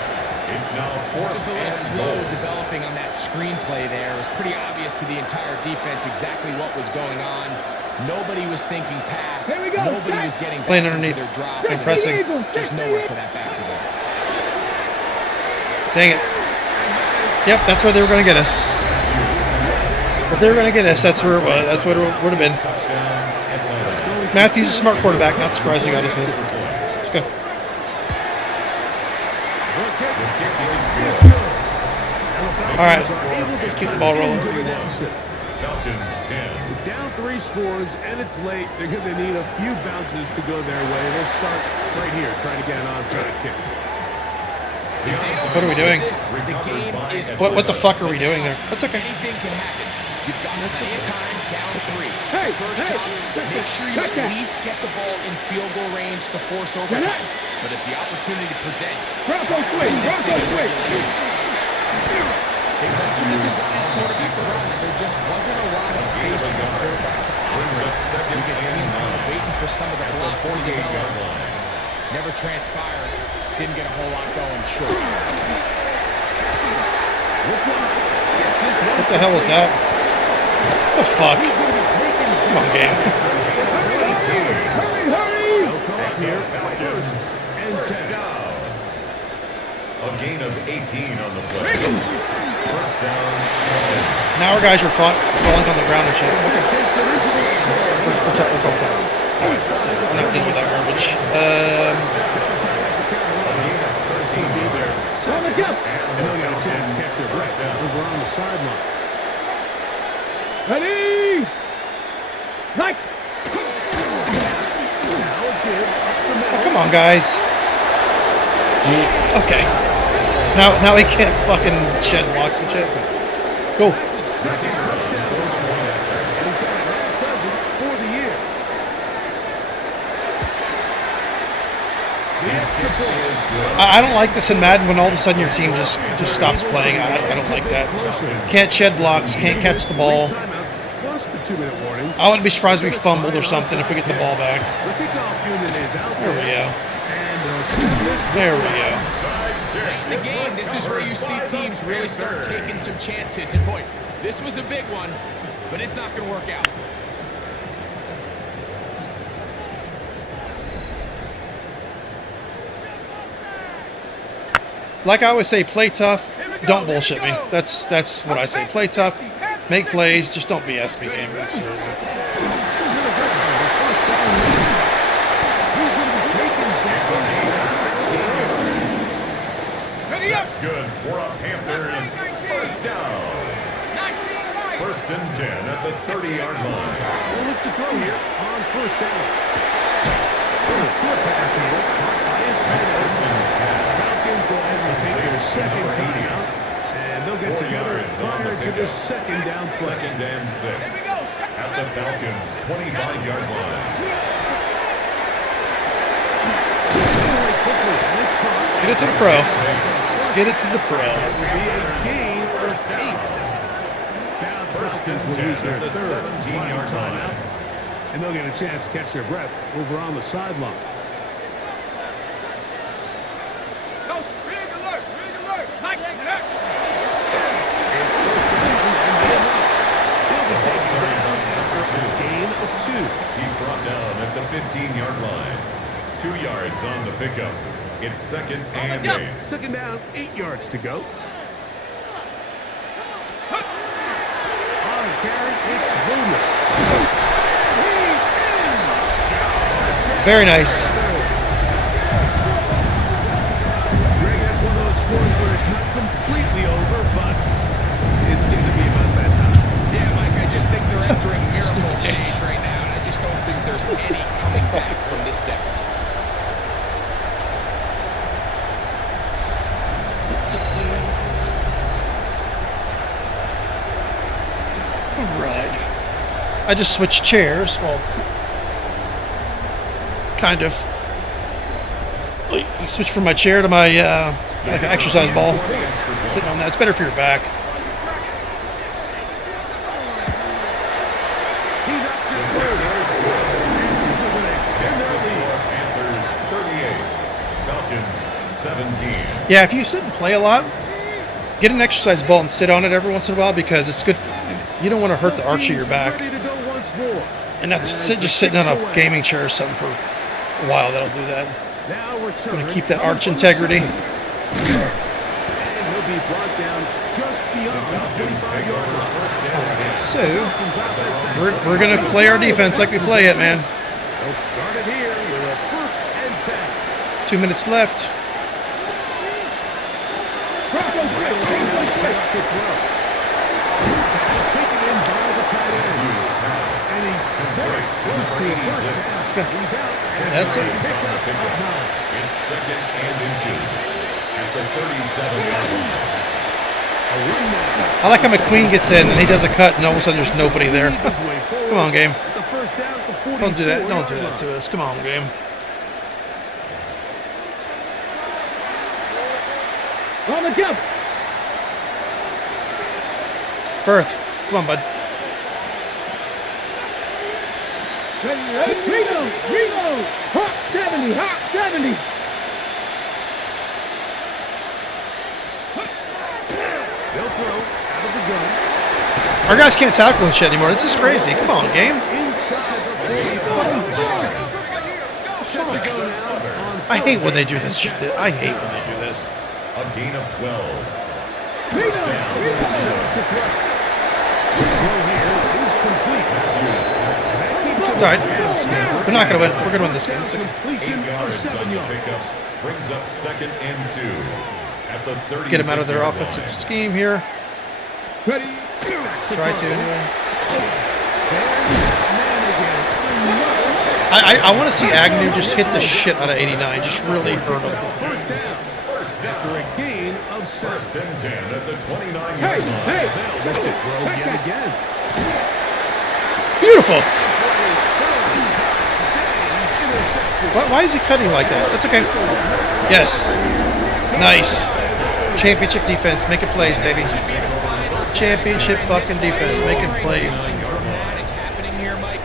It's now fourth Just a little and slow goal. developing on that screenplay there. It was pretty obvious to the entire defense exactly what was going on. Nobody was thinking pass. Here we go. Nobody was getting Playing back into underneath. their drops. Big pressing. There's nowhere for that back to go. Dang it. Yep, that's where they were going to get us. If they were going to get us, that's where it was. That's what it would have been. Matthew's a smart quarterback. Not surprised he got us. Let's go. All right, let's keep the ball rolling. Falcons 10. Down 3 scores, and it's late. They're going to need a few bounces to go their way. They'll start right here, trying to get an onside kick. What are we doing? The game is What the fuck are we doing there? That's okay. Anything can happen. You've got plenty of time, down 3. Hey, First hey, job, make sure you at least get the ball in field goal range to force overtime. But if the opportunity presents, Bronco swing, Bronco swing. they went to the design quarterback run, and there just wasn't a lot of space for the quarterback to operate. You could see him kind of waiting for some of the blocks to develop. Never transpired. Didn't get a whole lot going short. What the hell was that? What the fuck? Come on, game. Hurry, hurry! Here, first and 10. A gain of 18 on the play. First down. Now our guys are falling on the ground and shit. Where's protect? We're going to. I'm not dealing with that garbage. On the jump. And they'll get a chance to catch their breath over on the sideline. Ready? Nice. Oh, come on, guys. Okay. Now he can't fucking shed blocks and shit. Go. Second touchdown. And he's got a half dozen for the year. The extra point. I don't like this in Madden when all of a sudden your team just stops playing. I don't like that. Can't shed blocks, can't catch the ball. Plus the 2-minute warning. I wouldn't be surprised if we fumbled or something if we get the ball back. The kickoff unit is out There we go. And they'll send this There we go. Late in the game, this is where you see teams really start taking some chances. And boy, this was a big one, but it's not going to work out. Like I always say, play tough. Don't bullshit me. That's what I say. Play tough. Make plays. Just don't BS me, game. That's good for a Panthers first down. First and 10 at the 30-yard line. We'll look to throw here on first down. A short pass here. By his tight end. Falcons go ahead and take their second timeout. And they'll get together prior to the second down play. Second and 6 at the Falcons 25-yard line. Get it to the pro. Get it to the pro. It will be a gain of 8. Now the Falcons will use their third 17-yard timeout. And they'll get a chance to catch their breath over on the sideline. Go, big alert, big alert. Mike, He'll be taken down after a gain of 2. He's brought down at the 15-yard line. 2 yards on the pickup. It's second and 8. Second down, 8 yards to go. On the carry, it's Williams. Very nice. Greg, that's one of those scores where it's not completely over, but it's getting to be about that time. Yeah, Mike, I just think they're entering miracle stage right now, and I just don't think there's any coming back from this deficit. Right. I just switched chairs. Well, kind of. I switched from my chair to my like an exercise ball. Sitting on that. It's better for your back. Yeah, if you sit and play a lot, get an exercise ball and sit on it every once in a while because it's good. You don't want to hurt the arch of your back. And that's just sitting on a gaming chair or something for a while. That'll do that. I'm going to keep that arch integrity. And he'll be brought down just beyond the 25-yard line. So, we're going to play our defense like we play it, man. They'll start it here with a first and 10. 2 minutes left. Taken in by the tight end. And he's very close to the first down. Let's go. He's out. That's it. It's second and inches at the 37-yard line. I like how McQueen gets in and he does a cut and all of a sudden there's nobody there. Come on, game. It's a first down at the Don't do that. Don't do 44-yard that to us. Come on, game. On the jump. Birth. Come on, bud. Reload. Hot 70. Hot 70. They'll throw out of the gun. Our guys can't tackle and shit anymore. This is crazy. Come on, game. Inside the 45. Fuck. I hate when they do this shit. I hate when they do this. A gain of 12. To throw. The throw here is complete. It's all right. We're not going to win. We're going to win this game. It's okay. 8 Completion of yards on 7 the yards. pickup. Brings up 2nd and 2. At the 36 Get them out of their yard offensive line. scheme here. Ready. Try to anyway. Man I want to see Agnew just hit the shit out of 89. Just really hurt him. again. First down. After a gain of 7. 1st and 10 at the 29-yard Hey, line. hey. They'll look to throw yet again. Beautiful. He's intercepted. Why is he cutting like that? That's okay. Yes. Nice. Championship defense. Making plays, baby. Championship fucking defense. Making plays. Dramatic happening here, Mike.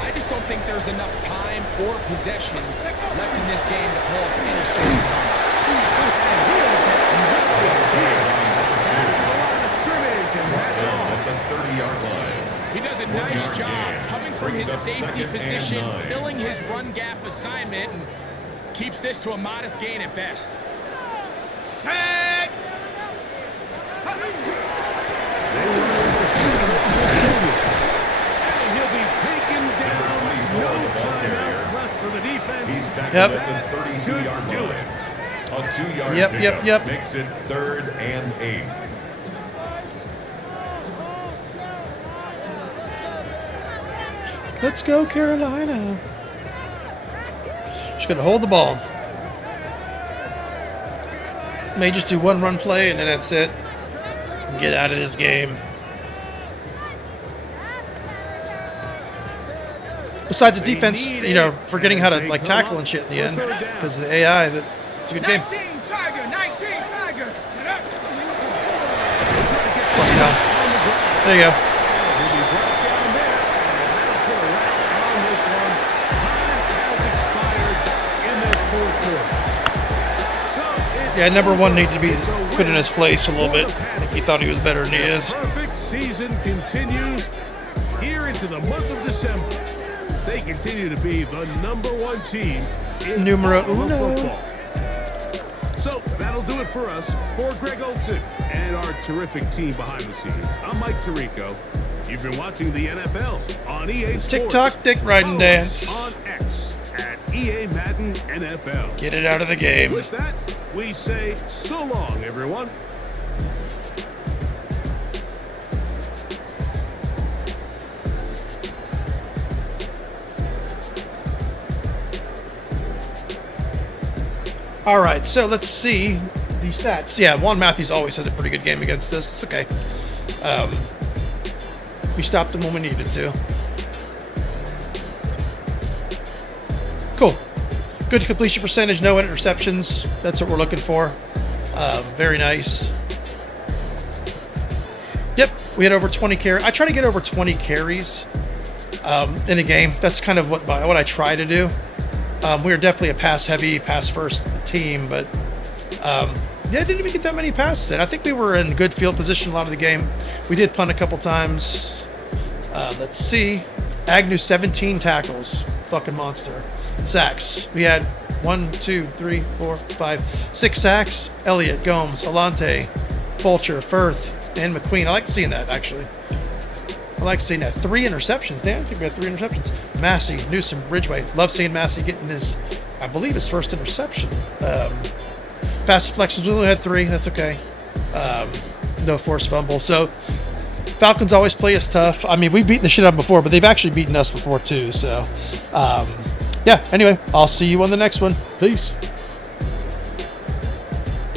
I just don't think there's enough time or possessions left in this game to pull off any sort of At the 30-yard line. He does a nice job coming from his safety position, filling his run gap assignment, and keeps this to a modest gain at best. Set. And he'll be taken down. No timeouts left for the defense. He's tackled Yep. at the 32-yard Do line. it. A 2-yard Yep, pickup yep. makes it 3rd and 8. Let's go, Carolina. Just going to hold the ball. May just do one run play and then that's it. And get out of this game. Besides the defense, you know, forgetting how to like tackle and shit in the end because of the AI. It's a good game. 19 Tiger. 19 Tigers. Fucking hell. There you go. He'll be brought down there. And that'll put a wrap on this one. Time has expired in this fourth quarter. So it's Yeah, number one needed to be it's a win put in his place a little for bit. the I think he thought he was better than he is. Perfect season continues here into the month of December. They continue to be the #1 team in Numero all of uno. football. So that'll do it for us. For Greg Olson and our terrific team behind the scenes, I'm Mike Tirico. You've been watching the NFL on EA Sports. TikTok dick riding Follow dance. us on X at EA Madden NFL. Get it out of the game. With that, we say so long, everyone. All right, so let's see the stats. Yeah, Juan Matthews always has a pretty good game against us. It's okay. We stopped him when we needed to. Cool. Good completion percentage, no interceptions. That's what we're looking for. Very nice. Yep, we had over 20 carries. I try to get over 20 carries in a game. That's kind of what I try to do. We are definitely a pass-heavy, pass-first team, but didn't even get that many passes in. I think we were in good field position a lot of the game. We did punt a couple times. Let's see. Agnew, 17 tackles. Fucking monster. Sacks. We had 1, 2, 3, 4, 5, 6 sacks. Elliott, Gomes, Alante, Fulcher, Firth, and McQueen. I like seeing that, actually. I like seeing that. 3 interceptions. Damn, I think we had 3 interceptions. Massey, Newsom, Ridgeway. Love seeing Massey getting his, I believe, his first interception. Pass deflections, we only had 3. That's okay. No forced fumble. So, Falcons always play us tough. I mean, we've beaten the shit out of them before, but they've actually beaten us before, too. So, yeah. Anyway, I'll see you on the next one. Peace.